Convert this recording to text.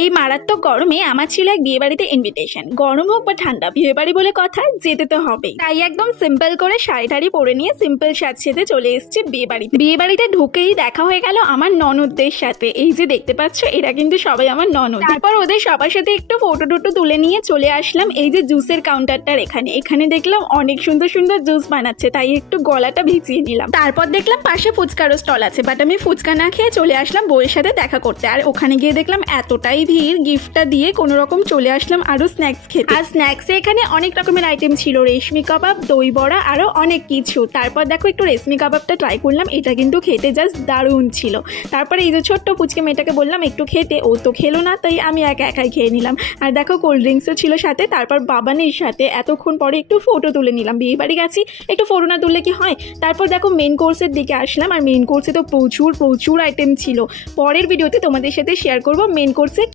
এই মারাত্মক গরমে আমার ছিল এক বিয়ে বাড়িতে ইনভিটেশন। গরম হোক বা ঠান্ডা, বিয়ে বাড়ি বলে কথা, যেতে তো হবেই। তাই একদম সিম্পল করে শাড়ি টাড়ি পরে নিয়ে সিম্পল সাজ সেজে চলে এসেছি বিয়ে বাড়িতে। বিয়ে বাড়িতে ঢুকেই দেখা হয়ে গেল আমার ননদদের সাথে। এই যে দেখতে পাচ্ছ, এরা কিন্তু সবাই আমার ননদ। তারপর ওদের সবার সাথে একটু ফটো টটো তুলে নিয়ে চলে আসলাম এই যে জুসের কাউন্টারটার এখানে দেখলাম অনেক সুন্দর সুন্দর জুস বানাচ্ছে, তাই একটু গলাটা ভিজিয়ে নিলাম। তারপর দেখলাম পাশে ফুচকারও স্টল আছে, বাট আমি ফুচকা না খেয়ে চলে আসলাম বউয়ের সাথে দেখা করতে। আর ওখানে গিয়ে দেখলাম এতটাই ভিড়, গিফটটা দিয়ে কোনো রকম চলে আসলাম আরো স্ন্যাক্স খেতে। আর স্ন্যাক্সে এখানে অনেক রকমের আইটেম ছিল, রেশমি কাবাব, দই বড়া, আরো অনেক কিছু। তারপর দেখো একটু রেশমি কাবাবটা ট্রাই করলাম, এটা কিন্তু খেতে জাস্ট দারুণ ছিল। তারপরে এই যে ছোট্ট পুচকে মেয়েটাকে বললাম একটু খেতে, ও তো খেলো না, তাই আমি একাই খেয়ে নিলাম। আর দেখো কোল্ড ড্রিঙ্কসও ছিল সাথে। তারপর বাবানের সাথে এতক্ষণ পরে একটু ফটো তুলে নিলাম, বিয়ে বাড়ি গেছি, একটু ফটো না তুললে কি হয়। তারপর দেখো মেন কোর্সের দিকে আসলাম, আর মেন কোর্সে তো প্রচুর আইটেম ছিল। পরের ভিডিওতে তোমাদের সাথে শেয়ার করবো মেন কোর্সে